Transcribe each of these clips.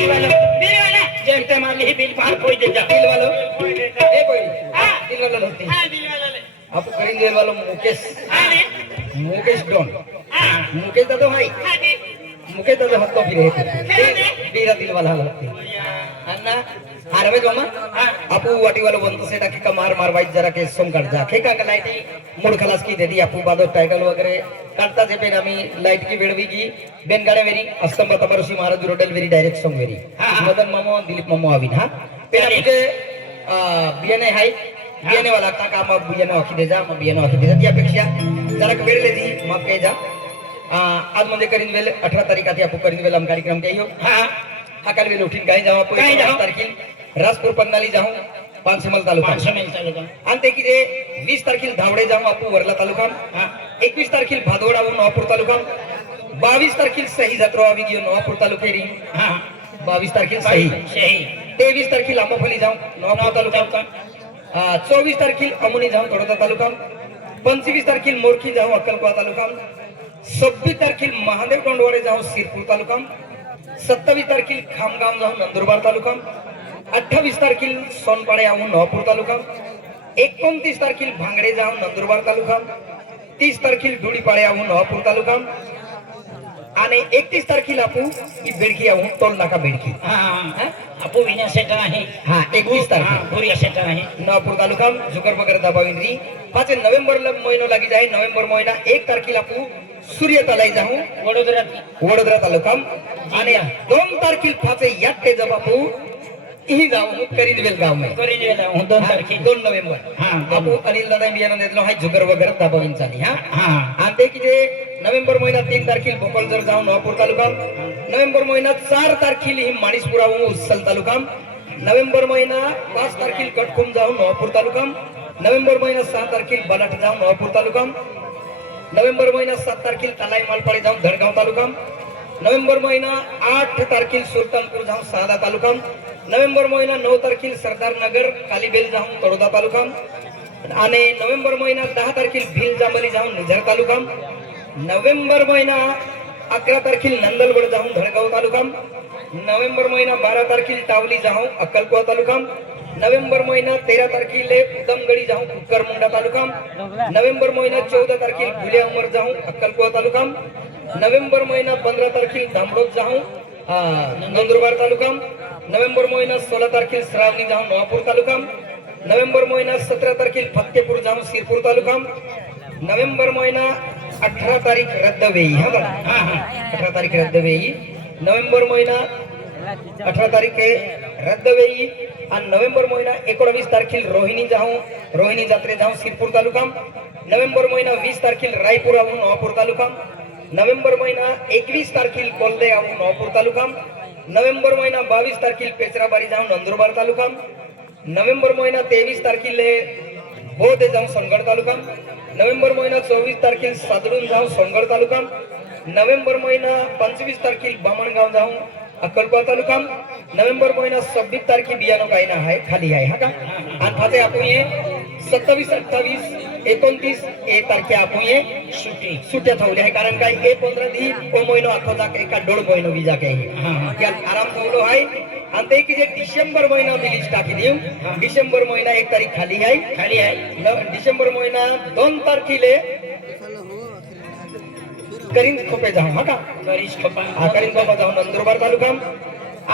Bill वाला जनता मारली ही bill बाहर कोई देता बिल वालो ए कोई हाँ। बिल वाला होते हाँ बिल वाला ले आप करीन बिल वालो मुकेश हाँ ने मुकेश डॉन हाँ मुकेश दादा भाई हाँ जी मुकेश दादा हाथ तो फिरे बीरा दिल वाला होते अन्ना आरवे जोमा आपू वाटी वालो बंद से टाकी का मार वाइट जरा के सोम काट जा खेका का लाइट मूड खलास की दे दी आपू बादो टाइटल वगैरे काढता जे पेन आम्ही लाईट की वेळवी की बेनगाड्या वेरी अस्तंभ तमरुशी महाराज रोडल वेरी डायरेक्ट सॉन्ग वेरी मदन मामो दिलीप मामो आविन हा पेन आमचे बियाणे हाय बियाणे वाला का काम बियाणे आखी दे जा मग बियाणे आखी दे जा त्यापेक्षा जरा वेळ ले दी माफ के जा आज मध्ये करीन वेल 18 तारीखात आपू करीन वेल हम कार्यक्रम के हो हाँ हा काल वेल उठीन काही जाऊ काही जाऊ. तारखेला राजपूर पन्नाली जाऊ पानसमल तालुका 500 मिल चालू आणि ते किती 20 तारखेला धावडे जाऊ आपू वरला तालुका हाँ 21 तारखेला भादोडा नवापूर तालुका 22 तारखेला सही जत्रा आवी गियो नवापूर तालुकेरी हाँ 22 तारखेला सही सही 23 तारखेला आंबाफली जाऊ नवापूर तालुका 24 तारखेला अमुनी जाऊ तळोदा तालुका 25 तारखेला मोरखी जाऊ अक्कलकोवा तालुका 26 तारखेला महादेव टोंडवाडे जाऊ सिरपूर तालुका 27 तारखेला खामगाव जाऊ नंदुरबार तालुका 28 तारखेला सोनपाडे जाऊ नवापूर तालुका 29 तारखेला भांगडे जाऊ नंदुरबार तालुका 30 तारखेला धुळीपाडे जाऊ नवापूर तालुका आणि 31 तारखेला आपू ही बेडकी जाऊ टोल नाका बेडकी हाँ आपू विना सेटर आहे हा 31 तारखेला पूरी सेटर आहे नवापूर तालुका जुकर वगैरे दबाविंद्री 5 नोव्हेंबर महिनो लागी जाए नोव्हेंबर महिना 1 तारखेला आपू सूर्य तलाई जाऊ वडोदरा तालुका आणि 2 तारखेला 5 याटे जब आपू ही जाऊ करीनवेल गाव में करीनवेल हूँ 2 तारखेला 2 नोव्हेंबर हाँ आपू अनिल दादा बियाणं देतलो हाय जुगर वगैरे दबाविन चाली हा हाँ आणि ते किती नोव्हेंबर महिना 3 तारखेला भोकलजर जाऊ नवापूर तालुका नोव्हेंबर महिना 4 तारखेला ही माणिसपुरा उसल तालुका नोव्हेंबर महिना 5 तारखेला कटकुम जाऊ नवापूर तालुका नोव्हेंबर महिना 6 तारखेला बलाट जाऊ नवापूर तालुका नोव्हेंबर महिना 7 तारखेला तलाई मालपाडे जाऊ धडगाव तालुका नोव्हेंबर महिना 8 तारखेला सुलतानपूर जाऊ सादा तालुका नोव्हेंबर महिना 9 तारखेला सरदार नगर कालीबेल जाऊ तळोदा तालुका आणि नोव्हेंबर महिना 10 तारखेला भील जांभली जाऊ निझर तालुका नोव्हेंबर महिना 11 तारखेला नंदलगड जाऊ धडगाव तालुका नोव्हेंबर महिना 12 तारखेला टावली जाऊ अक्कलकोवा तालुका नोव्हेंबर महिना 13 तारखेला उदमगडी जाऊ कुकरमुंडा तालुका नोव्हेंबर महिना 14 तारखेला भुले उमर जाऊ अक्कलकोवा तालुका नोव्हेंबर महिना 15 तारखेला धामडोक जाऊ नंदुरबार तालुका नोव्हेंबर महिना 16 तारखेला श्रावणी जाऊ नवापूर तालुका नोव्हेंबर महिना 17 तारखेला फत्तेपूर जाऊ सिरपूर तालुका नोव्हेंबर महिना 18 तारीख रद्द वेई हा बघा 18 तारीख रद्द वेई नोव्हेंबर महिना 18 तारीख रद्द वेई आणि नोव्हेंबर महिना 19 तारखेला रोहिणी जात्रे जाऊ सिरपूर तालुका नोव्हेंबर महिना 20 तारखेला रायपूर जाऊ नवापूर तालुका नोव्हेंबर महिना 21 तारखेला कोल्हे जाऊ नवापूर तालुका नोव्हेंबर महिना 22 तारखेला पेचराबारी जाऊ नंदुरबार तालुका नोव्हेंबर महिना 23 तारखेला बोध जाऊ सोनगड तालुका नोव्हेंबर महिना 24 तारखेला सादडून जाऊ सोनगड तालुका नोव्हेंबर महिना 25 तारखेला बामणगाव जाऊ अक्कलकोवा तालुका नोव्हेंबर महिना 26 तारखे बियाणो काही ना आहे खाली आहे हा का आणि फाते आपण ये 27 28 29 एक तारखे आपण ये सुट्या ठेवल्या आहे कारण काय हे 15 दी ओ महिनो आखो जाके एका 1.5 महिनो विजा काही त्यात आराम ठेवलो आहे आणि ते की जे डिसेंबर महिना बिलीज टाकी देऊ डिसेंबर महिना 1 तारीख खाली आहे डिसेंबर महिना 2 तारखेले करीन खोपे जाऊ हा का करीन खोपा जाऊ नंदुरबार तालुका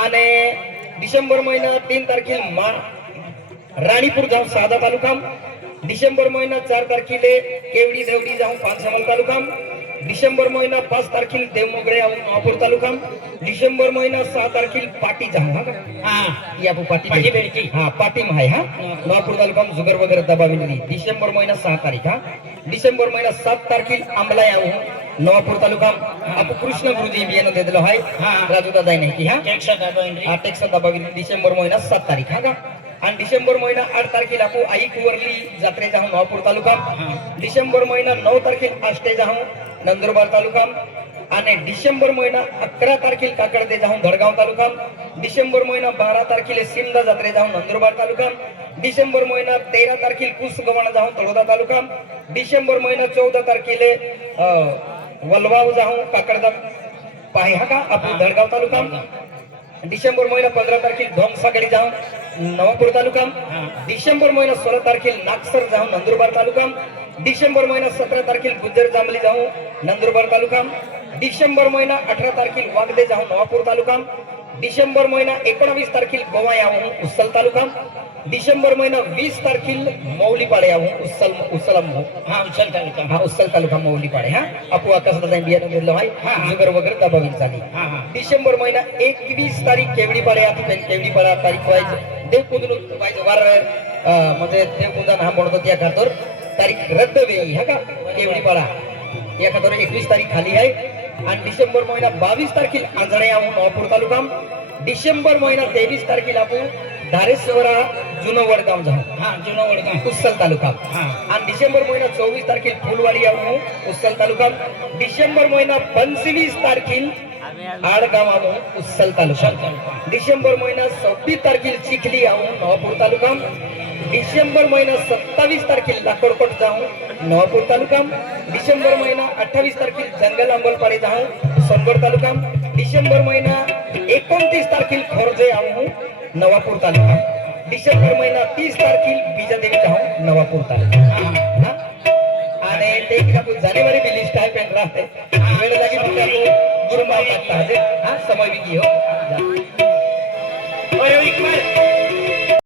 आणि डिसेंबर महिना 3 तारखेला राणीपूर जाऊ सादा तालुका डिसेंबर महिना 4 तारखेला केवडी देवडी जाऊ पानसमल तालुका डिसेंबर महिना 5 तारखेला देवमोगरे जाऊ नवापूर तालुका डिसेंबर महिना 6 तारखेला पाटी जाऊ हा या पाटी बेडकी हा पाटी आहे हा नवापूर तालुका जुगर वगैरे दबाविली डिसेंबर महिना 6 तारीख हा डिसेंबर महिना 7 तारखेला आंबला जाऊ नवापूर तालुका आपू कृष्ण गुरुजी बियाणं देतलो आहे राजूदा जाय नाही की हा टेक्स दबाविली डिसेंबर महिना 7 तारीख हा का आणि डिसेंबर महिना 8 तारखेला आपू आई कुवरली जत्रे जाऊ नवापूर तालुका डिसेंबर महिना 9 तारखेला आष्टे जाऊ नंदुरबार तालुका आणि डिसेंबर महिना 11 तारखेला काकडते जाऊ धडगाव तालुका डिसेंबर महिना 12 तारखेला सिमदा जत्रे जाऊ नंदुरबार तालुका डिसेंबर महिना 13 तारखेला कुसगवण जाऊ तळोदा तालुका डिसेंबर महिना 14 तारखेला वलवाव जाऊ काकडदा पाहे हा का आपू धडगाव तालुका डिसेंबर महिना 15 तारखेला ढोंगसाकडे जाऊन नवापूर तालुका. डिसेंबर महिना 16 तारखेला नागसर जाऊन नंदुरबार तालुका. डिसेंबर महिना 17 तारखेला गुज्जर जांभली जाऊन नंदुरबार तालुका. डिसेंबर महिना 18 तारखेला वागदे जाऊन नवापूर तालुका. डिसेंबर महिना 19 तारखेला गोवा यावून उस्सल तालुका. डिसेंबर महिना 20 तारखेला मौलीपाडे यावून उस्सलम हा उचल तालुका. हा उस्सल तालुका मौलीपाडे. हा आपू आकाशात जाईन बियाणं गेलो आहे. जुगर वगैरे दबावीत झाली. हा हा डिसेंबर महिना 21 तारीख केवडीपाडे आता केवडीपाडा तारीख व्हायचं देवकुंदून व्हायचं वार म्हणजे देवकुंदान हा म्हणतो त्या खातर तारीख रद्द वेळी हा का केवडीपाडा या खातर 21 तारीख खाली आहे. आणि डिसेंबर महिना 22 तारखेला आंजणे यावून नवापूर तालुका. डिसेंबर महिना 23 तारखेला आपण धारेश्वरा जुनं वडगाव जाऊ हा जुना वडगाव. उस्सल तालुका. हा आणि डिसेंबर महिना 24 तारखेला फुलवाडी यावून उस्सल तालुका. डिसेंबर महिना 25 तारखेला आडगाव यावून उस्सल तालुका. डिसेंबर महिना 26 तारखेला चिखली यावून नवापूर तालुका. डिसेंबर महिना 27 तारखेला लाकडकोट जाऊन नवापूर तालुका. डिसेंबर महिना 28 तारखेला जंगल अंबलपाडे जाऊन सोनगड तालुका. डिसेंबर महिना 29 तारखेला खोरजे यावून नवापूर तालुका. डिसेंबर महिना 30 तारखेला बीजादेवी जाऊन नवापूर तालुका. हा? आणि ते जानेवारी बी लिस्ट आहे पेन राहते वेळ लागी गुरुमाव टाकता हा समय बी घेऊ